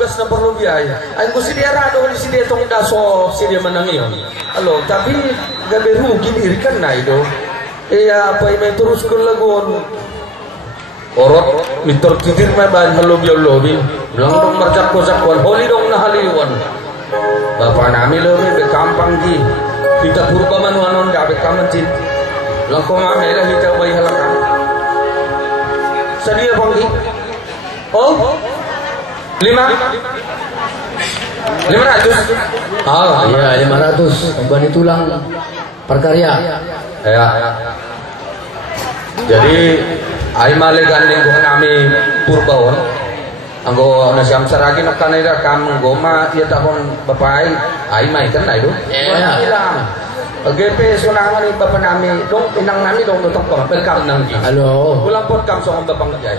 tugas na perlu biaya. Ay ko si dia rado di si dia tong daso si dia menangion. Alo, tapi gabe rugi diri kan na itu. Iya apa may terus ko lagon. Orot mitor titir may ban halobi. Bilang dong marjak ko sakwan, holi dong na haliwan. Bapak nami lobi be kampang di. Kita purba manuanon da be kamancin. Lang ko mami lah kita bay halakan. Sedia bangki. Oh, 500. Oh iya 500 kembali tulang perkarya. Ya. Jadi ay male gandeng ko nami purbawon. Anggo nasiam saragi nak kanira kam goma ya tahun bapai ay mai kan na itu. Iya. GP sunangan ni bapak nami dong pinang nami dong tutok ko pelkam nang di. Halo. Ulang pot kam so bapang jay.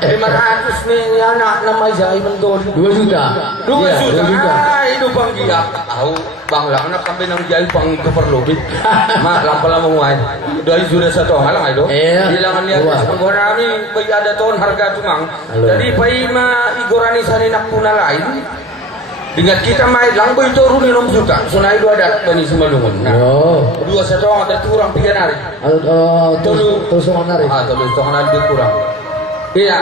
500 ni anak nama jay mendol 2 juta. 2 juta. Ay do bang dia. Tahu bang lang nak kami nang jay pang keperluan. Mak lang pala mo ay. 2 juta sa to halang ay do. Ilangan lihat anggo nami bay ada ton harga tumang. Dari pai ma igorani saninak puna lain. Ingat kita main langbo itu runi 6 juta. Sunai dua ada bani semalungun. Nah, dua setong ada kurang 3 hari. Terus hari. Terus hari kurang. Iya.